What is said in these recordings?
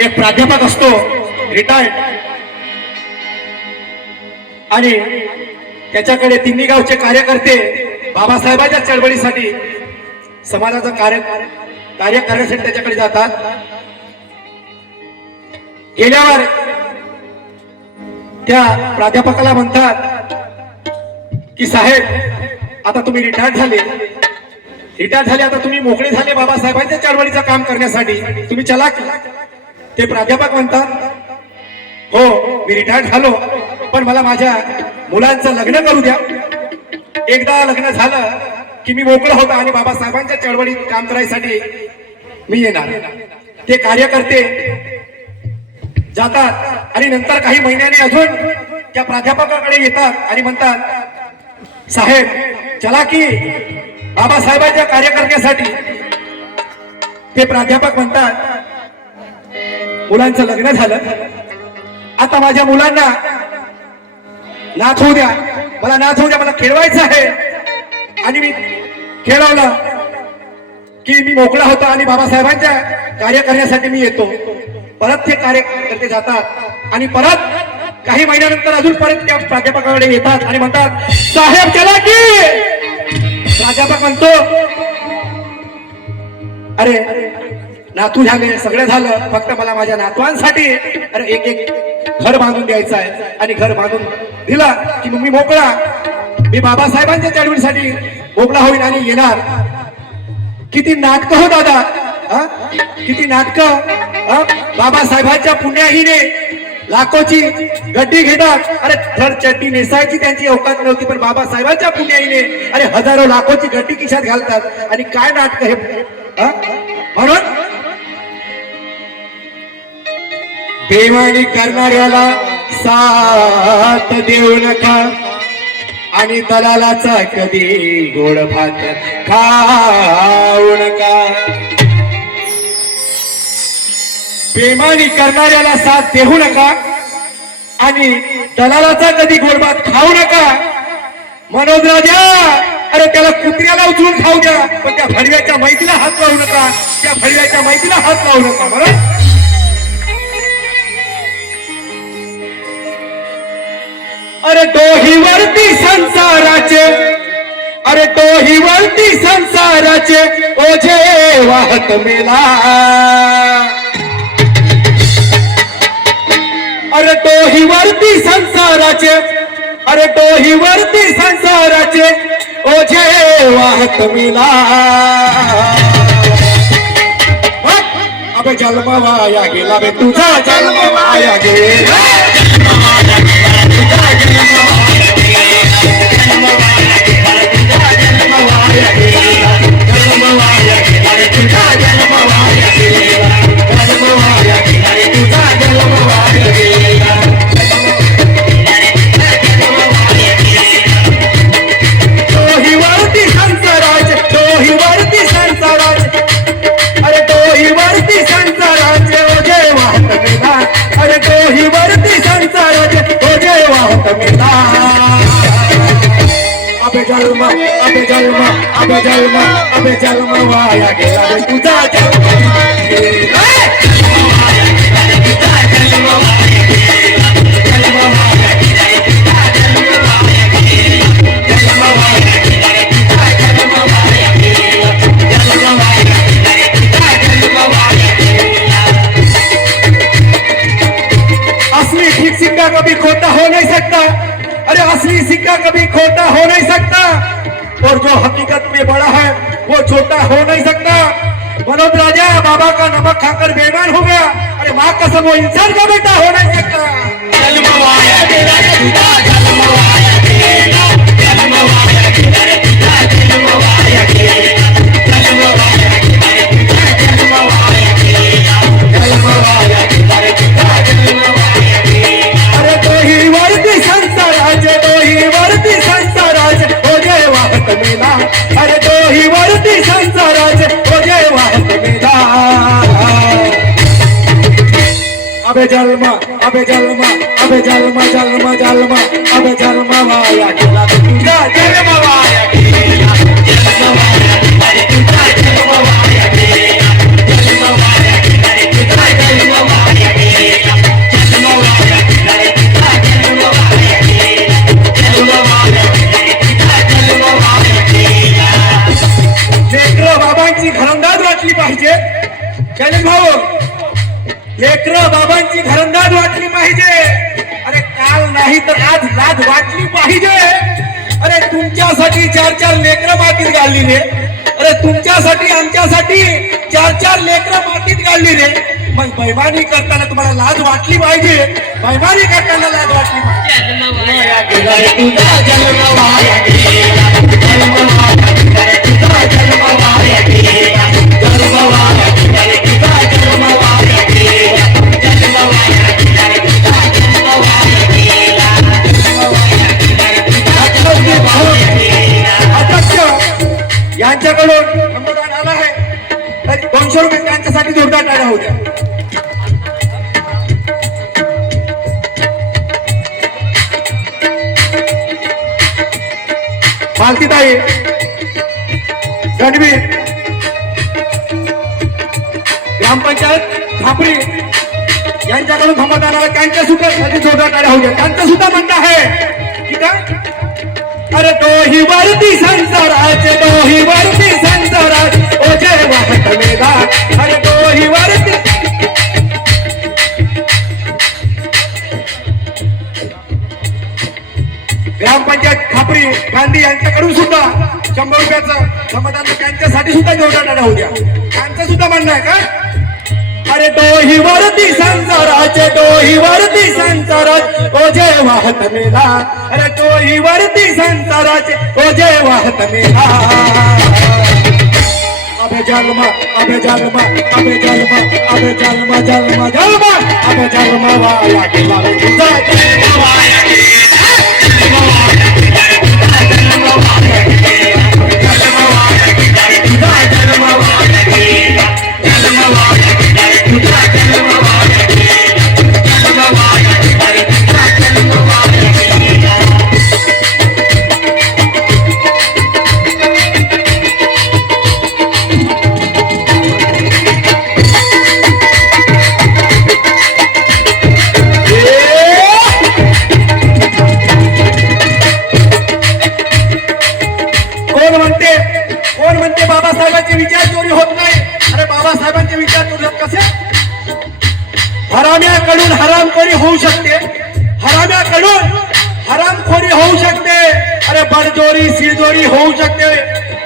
एक प्राध्यापक असतो रिटायर्ड, आणि त्याच्याकडे तिन्ही गावचे कार्यकर्ते बाबासाहेबांच्या चळवळीसाठी समाजाचं कार्य करण्यासाठी त्याच्याकडे जातात. गेल्यावर त्या प्राध्यापकाला म्हणतात की साहेब आता तुम्ही रिटायर्ड झाले, आता तुम्ही मोकळे झाले बाबासाहेबांच्या चळवळीचं काम करण्यासाठी, तुम्ही चला की. ते प्राध्यापक म्हणतात हो मी रिटायर्ड झालो, पण मला माझ्या मुलांचं लग्न करू द्या. एकदा लग्न झालं की मी मोकळं होतो आणि बाबासाहेबांच्या चळवळीत काम करायसाठी मी येणार. ते कार्यकर्ते जातात आणि नंतर काही महिन्यांनी अजून त्या प्राध्यापकाकडे येतात आणि म्हणतात साहेब चला की बाबासाहेबांच्या कार्य करण्यासाठी. ते प्राध्यापक म्हणतात मुलांचं लग्न झालं, आता माझ्या मुलांना नाथ होऊ द्या, मला नाथ होऊ द्या, मला खेळवायचं आहे. आणि मी खेळवलं की मी मोकळा होतो आणि बाबासाहेबांच्या कार्य करण्यासाठी मी येतो. परत ते कार्यकर्ते जातात आणि परत काही महिन्यानंतर अजून परत त्या प्राध्यापकाकडे येतात आणि म्हणतात साहेब चला की. प्राध्यापक म्हणतो अरे नातू झाले, सगळं झालं, फक्त मला माझ्या नातवांसाठी अरे एक घर बांधून द्यायचं आहे. आणि घर बांधून दिला की मग मी मोकळा, मी बाबासाहेबांच्या चळवळीसाठी मोकळा होईल आणि येणार. किती नाटक हो दादा, किती नाटक. बाबासाहेबांच्या पुण्याहीने लाखोची गड्डी घेतात. अरे थर चड्डी नेसायची त्यांची अवकाश नव्हती, पण बाबासाहेबांच्या पुण्याहीने अरे हजारो लाखोची गड्डी खिशात घालतात. आणि काय नाटक हे. म्हणून बेईमानी करणाऱ्याला साथ देऊ नका आणि दलालाचा कधी गोड भात खाऊ नका. बेईमानी करणाऱ्याला साथ देऊ नका आणि दलालाचा कधी गोड भात खाऊ नका. मनोज राजा अरे त्याला कुत्र्याला उचलून खाऊ द्या, पण त्या भडव्याच्या मैतीला हात लावू नका, त्या भडव्याच्या मैतीला हात लावू नका. बरोबर. अरे डोहीवरती संसाराचे, अरे डोहीवरती संसाराचे ओझे वाहत मेला. अरे डोहीवरती संसाराचे, अरे डोहीवरती संसाराचे ओझे वाहत मेला. अबे जन्म वाया गेला बे तुझा, जन्म वाया गेला. अबे जन्म वाया गेला रे तुझा, जन्म असली ठीक सिक्का कभी खोटा हो नहीं सकता. अरे असली सिक्का कभी खोटा हो नहीं सकता, और जो हकीकत में बड़ा है वो छोटा हो नहीं सकता. मनोज राजा बाबा का नमक खाकर बेईमान हो गया, अरे माँ कसम वो इंसान का बेटा हो नहीं सकता. जन्म वाया गेला रे तुझा, जन्म वाया गेला, जन्म वाया गेला रे तुझा, जन्म वाया गेला, जन्म वाया गेला रे तुझा, जन्म वाया गेला, जन्म वाया गेला रे तुझा, जन्म वाया गेला. अरे डोहीवरती संसाराचे, डोहीवरती संसाराचे ओझे वाहत मेला. अरे डोहीवरती संसाराचे ओझे वाहत मेला. अबे जन्म, अबे जन्म, अबे जन्म, जन्म जन्म, अबे जन्म वाया गेला तुझा, जन्म वाया गेला, जन्म वाया गेला तुझा, जन्म वाया गेला, जन्म वाया गेला तुझा, जन्म वाया लेकरं बाबांची घरंदाज वाटली पाहिजे. अरे काल नाही तर आज लाज वाटली पाहिजे. अरे तुमच्यासाठी 4-4 लेकरं मातीत गाळली रे. अरे तुमच्यासाठी आमच्यासाठी 4-4 लेकरं मातीत गाळली रे. मग बैमानी करताना तुम्हाला लाज वाटली पाहिजे. बैमानी करताना लाज वाटली यांच्याकडून अनुदान आलं आहे. 200 रुपये त्यांच्यासाठी जोरदार टाळ्या होऊ द्या. मालतीताई गणवीर ग्रामपंचायत खापरी यांच्याकडून समाधानाला त्यांच्या सुद्धा जोरदार टाळ्या होऊ द्या. त्यांचं सुद्धा म्हणणं आहे ठीक आहे. अरे दोही वरती संसाराचे दोही वरती संसाराचे ओ जय वाहत मेघा. अरे दोही वरती ग्रामपंचायत खापरी गांधी यांच्याकडून सुद्धा 100 रुपयाचं समाधान त्यांच्यासाठी सुद्धा जोरदार टाळ्या होऊ द्या. त्यांचं सुद्धा म्हणणं आहे का. अरे दोही वरती संसाराचे दोही वरती संसाराचे ओ जय वाहत मेला. अरे दोही वरती संसाराचे ओ जय वाहत मेला. अबे जन्म अबे जन्म अबे जन्म अबे जन्म जन्म जन्म अबे जन्म वाया गेला रे तुझा जन्म वाया गेला. जन्म वाया गेला जन्म वाया गेला. जन्म वाया गेला तुझा जन्म वाया गेला. जन्म वाया गेला तुझा जन्म वाया गेला. जन्म वाया गेला तुझा जन्म वाया गेला. कोण म्हणते बाबासाहेबांचे विचार चोरी होत नाही. अरे बाबासाहेबांचे विचार चोरी होत कसे. हराम्याकडून हरामखोरी होऊ शकते. हराम्याकडून हरामखोरी होऊ शकते. अरे बडजोरी सिरजोरी होऊ शकते.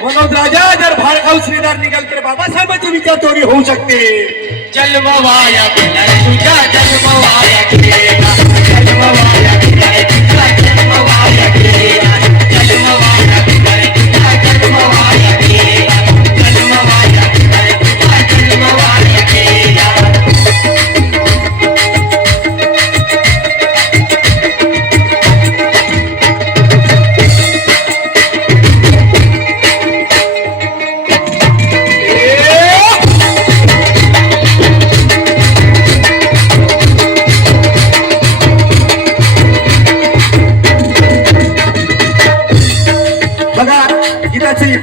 मनोज राजा जर भाडखाऊ श्रीधर निघाल तर बाबासाहेबांचे विचार चोरी होऊ शकते. जन्म वाया गेला तुझा जन्म वाया गेला. जन्म वाया गेला तुझा जन्म वाया गेला. जन्म वाया गेला तुझा जन्म वाया गेला. जन्म वाया गेला तुझा जन्म वाया गेला.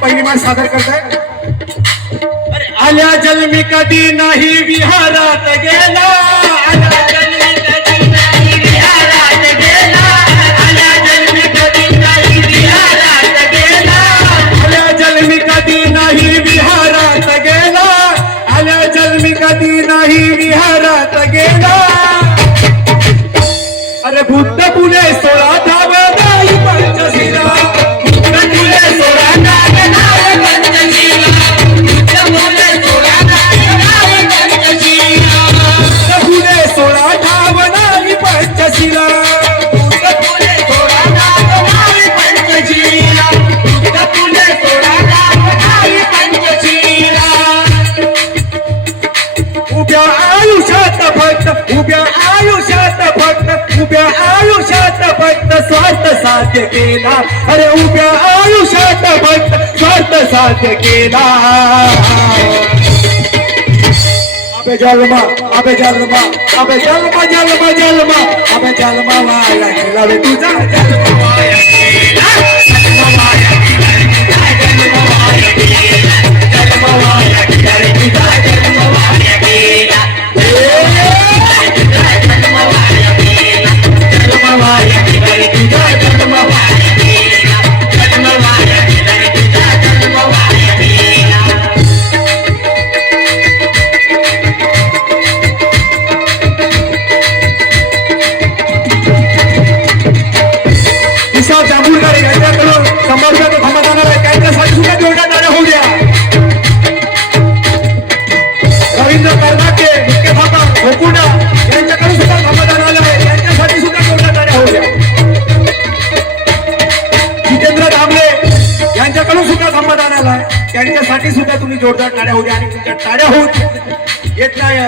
पहिली मान सादर करताय. अरे आल्या जन्मी कधी नाही विहारात गेला. आल्या जन्मी कधी नाही विहारात गेला. आल्या जन्मी कधी नाही विहारात गेला. आल्या जन्मी कधी नाही विहारात गेला. आल्या जन्मी कधी नाही विहारात गेला. अरे बुद्ध फुले 16 धाव नाही पंचशिला. बुद्ध फुले 16 धाव नाही पंचशिला. बुद्ध फुले 16 धाव नाही पंचशिला. बुद्ध फुले 16 धाव नाही पंचशिला. बुद्ध फुले 16 धाव नाही पंचशिला. बुद्ध फुले 16 धाव नाही पंचशिला. उभ्या आयुष्यात फक्त उभ्या आयुष्यात फक्त उभ्या आयुष्यात फक्त स्वार्थ साध्य केला. अरे उभ्या आयुष्यात फक्त स्वार्थ साध्य केला. अबे जन्म अबे जन्म अबे जन्म जन्म जन्म अबे जन्म वाया गेला रे तुझा जन्म वाया गेला. जन्म वाया गेला तुझा जन्म वाया गेला. जन्म वाया गेला रे तुझा जन्म वाया गेला. जन्म वाया गेला. जन्म वाया गेला रे तुझा जन्म वाया गेला. जन्म वाया गेला रे तुझा जन्म वाया गेला. जोरदार टाळ्या होऊ द्या आणि तुमच्या टाळ्या होत येत नाही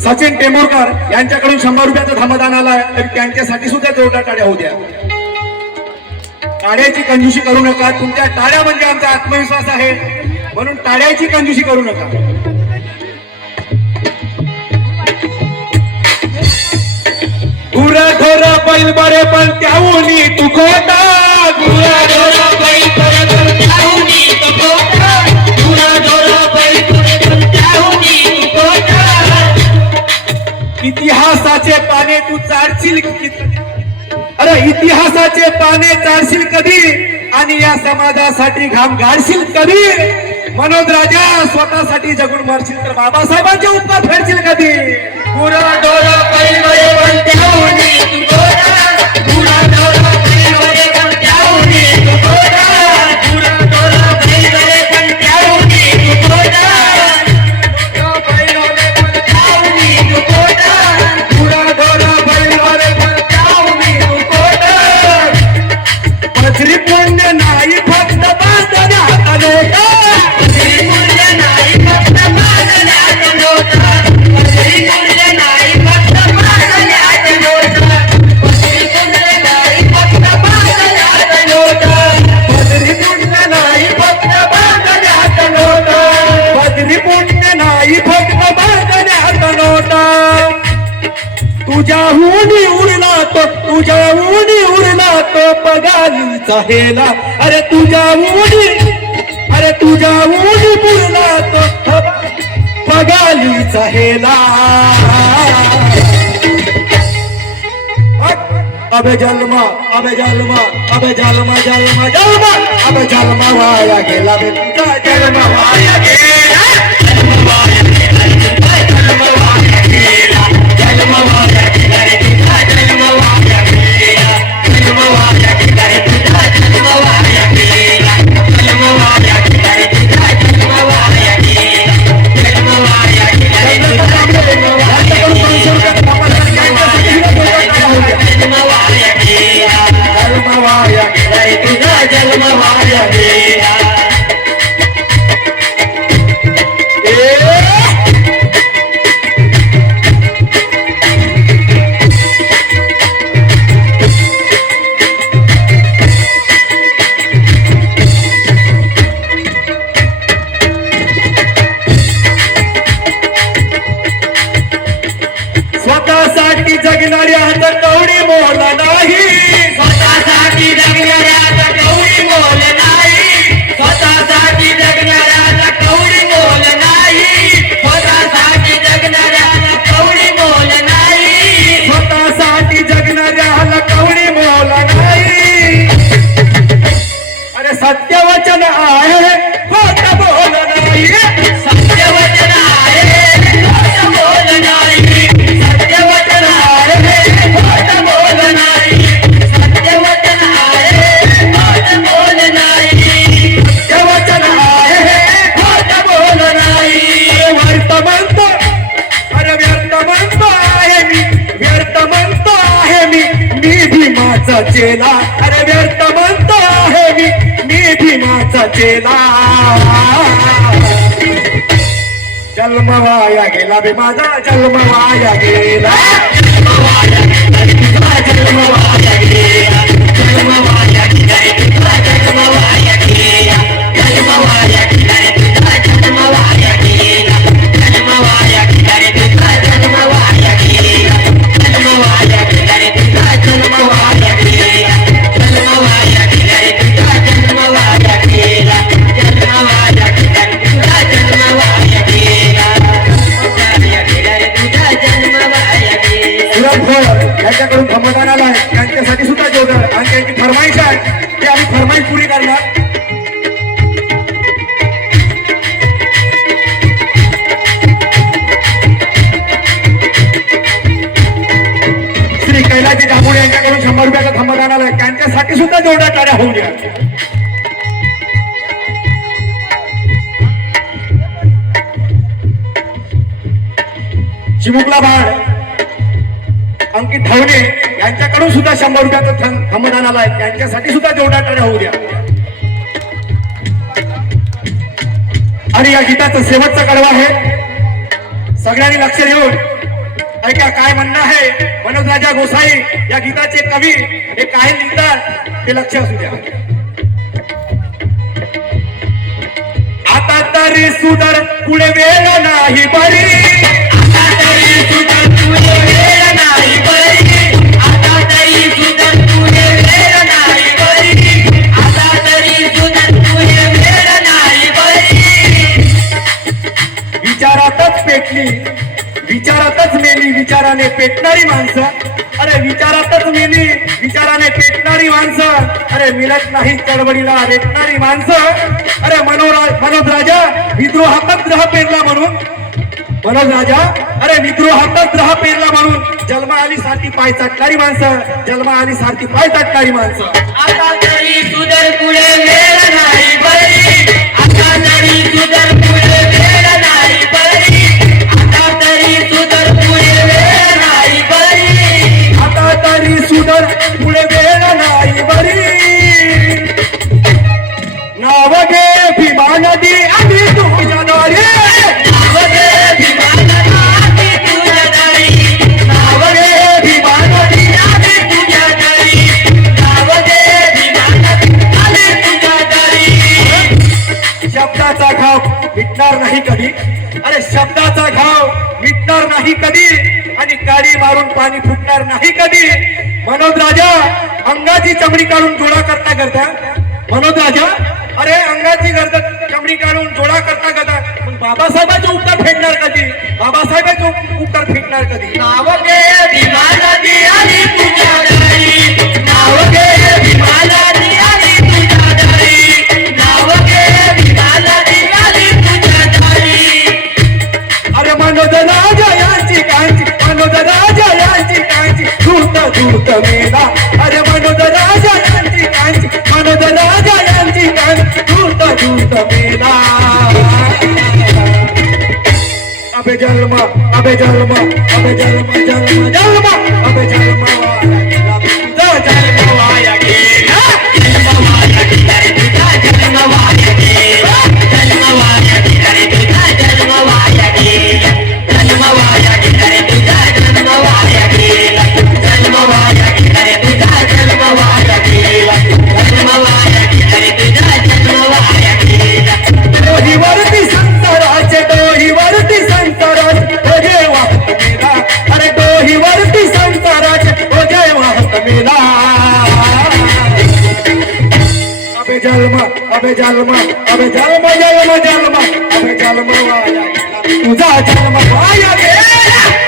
सचिन तेंडुलकर यांच्याकडून 100 रुपयाचा धमदान आलाय तर त्यांच्यासाठी सुद्धा जोरदार टाळ्या होऊ द्या टाळ्याची कंजूसी करू नका तुमच्या टाळ्या म्हणजे आमचा आत्मविश्वास आहे म्हणून टाळ्याची कंजूसी करू नका गुराढोर बैल बरे पण त्याहूनी तू खोटा गुराढोर बैल बरे पण त्याहूनी तू खोटा गुराढोर बैल बरे पण त्याहूनी तू खोटा इतिहासाचे पाने तू चारशील अरे इतिहासाचे पाने चारशील कधी आणि या समाजासाठी घाम गाडशील कधी मनोज राजा स्वतःसाठी जगून मरशील तर बाबासाहेबांचे उपकार फेडशील कधी गुराढोर बैल बरे पण त्याहूनी तू खोटा गुराढोर बैल बरे पण त्याहूनी तू खोटा गुराढोर बैल बरे पण त्याहूनी तू खोटा बैल बरे पण त्याहूनी तू खोटा गुराढोर बैल बरे पण त्याहूनी तू खोटा पथरी पुण्य नाही फक्त बांधण्यात नोटा पथरी पुण्य नाही फक्त बांधण्यात नोटा पथरी पुण्य नाही फक्त बांधण्यात नोटा पथरी पुण्य नाही फक्त बांधण्यात नोटा पथरी पुण्य नाही फक्त बांधण्यात नोटा पथरी पुण्य नाही फक्त बांधण्यात नोटा तुझ्याहूनी उडला तो पगालीचा हेला अरे तुझ्याहूनी उडला तो पगालीचा हेला अबे जन्मा वाया गेला बे तुझा जन्म वाया गेला जन्म वाया गेला जन्म वाया गेला जन्म वाया गेला रे तुझा जन्म वाया गेला जन्म वाया गेला रे तुझा जन्म वाया गेला जन्म वाया गेला रे तुझा जन्म वाया गेला जन्म वाया गेला रे तुझा जन्म वाया गेला जन्म वाया गेला जन्म वाया गेला रे तुझा जन्म वाया गेला स्वतःसाठी जगणाऱ्या हात कवडी मोल नाही स्वतःसाठी जगणाऱ्या हात कवडी मोल नाही स्वतःसाठी जगणाऱ्या हात कवडी मोल नाही स्वतःसाठी जगणाऱ्या हात कवडी मोल नाही स्वतःसाठी जगणाऱ्या हात कवडी मोल नाही अरे सत्यवचन आहे खोट बोल नाही सत्यवचन आहे खोट बोल नाही सत्यवचन आहे खोट बोल नाही सत्यवचन आहे खोट बोल नाही सत्यवचन आहे खोट बोल नाही व्यर्थ म्हणतो अरे व्यर्थ म्हणतो आहे मी भीमाचा चेला अरे व्यर्थ म्हणतो आहे मी भीमाचा चेला जन्म वाया गेला बे माझा जन्म वाया गेला जन्म वाया गेला रे तुझा जन्म वाया गेला जन्म वाया गेला रे तुझा जन्म वाया गेला जन्म वाया गेला रे तुझा जन्म वाया गेला जन्म वाया गेला रे तुझा जन्म वाया गेला जन्म वाया गेला रे तुझा जन्म वाया गेला जन्म वाया गेला रे तुझा जन्म वाया गेला जन्म वाया गेला रे तुझा जन्म वाया गेला यांच्याकडून धमदान आलाय त्यांच्यासाठी सुद्धा जोरदार आणि त्यांची फरमाईश आहे की आम्ही फरमाईश पुरी करणार श्री कैलाजी दाभोळे यांच्याकडून 100 रुपयाचा धमदान आलाय त्यांच्यासाठी सुद्धा जोरदार टाळ्या होऊ द्या चिमुकला बाळ अंकित ठवणे यांच्याकडून सुद्धा 100 रुपयाचा थंबदान आलाय, त्यांच्यासाठी सुद्धा जोरदार टाळ्या होऊ द्या. आणि या गीताचं शेवटचा कडवा आहे, सगळ्यांनी लक्ष देऊन ऐका काय म्हणणं आहे. मनोज राजा गोसाई या गीताचे कवी हे काय लिहितात ते लक्ष असू द्या. आता तरी सुधर पुढे वेळ नाही बरी, आता तरी सुधर पुढे वेळ नाही बरी, आता तरी सुधर पुढे वेळ नाही बरी, आता तरी सुधर पुढे वेळ नाही बरी. विचारातच पेटली, विचारातच मेली, विचाराने पेटणारी माणसं. अरे विचारातच मेली, विचाराने पेटणारी माणसं. अरे मिळत नाही चळवळीला रेटणारी माणसं. अरे मनोज राजा विद्रोहातच ग्रह पेरला म्हणून, मनोज राजा अरे विद्रोहातच ग्रह पेरला म्हणून जन्मा आली सारखी पाय चाटणारी माणसं, जन्मा आली सारखी पाय चाटणारी माणसं. आता तरी सुधर पुढे वेळ नाही बरी, आता तरी सुधर पुढे वेळ नाही बरी, आता तरी सुधर पुढे वेळ नाही बरी, आता तरी सुधर पुढे वेळ नाही बरी. नाव घे भीमा नदी आणि तुझ्या दारी, नाव घे भीमा नदी तुझ्या दारी, नाव घे भीमा नदी तुझ्या दारी, नाव घे भीमा नदी तुझ्या दारी. शब्दाचा घाव मिटणार नाही कधी. अरे शब्दाचा घाव मिटणार नाही कधी आणि काडी मारून पाणी फुटणार नाही कधी. मनोज राजा अंगाची चमडी काढून जोडा करता करता, मनोज राजा अरे अंगाची चमडी काढून जोडा करता करता मग बाबासाहेबांचे उत्तर फेडणार कधी, बाबासाहेबांचे उत्तर फेडणार कधी. नाव घे भीमा नदी आणि तुझ्या दारी, नाव घे भीमा नदी आणि तुझ्या दारी, नाव घे भीमा नदी आणि तुझ्या दारी. अरे मनोज राजा यांची कांची, मनोज राजा यांची कांची धूत धूत मेला. अरे मनोज राजा यांची कांची, मनोज राजा यांची कांची धूत धूत मेला. अबे जन्म, अबे जन्म, अबे जन्म, जन्म जन्म, अबे जन्म तुझा जन्म वाया गेला, जन्म वाया गेला रे तुझा, जन्म वाया गेला, जन्म वाया गेला रे तुझा, जन्म वाया गेला, जन्म वाया गेला रे तुझा, जन्म वाया गेला, जन्म वाया गेला रे तुझा, जन्म वाया गेला, जन्म वाया गेला रे तुझा, जन्म वाया गेला. डोहीवरती संसाराचे, डोहीवरती संसाराचे ओझे वाहत मेला. अरे डोहीवरती संसाराचे ओझे वाहत मेला. अबे जन्म, अबे जन्म, अबे जन्म जन्म जन्म, अबे जन्म वाया गेला तुझा, जन्म वाया गेला.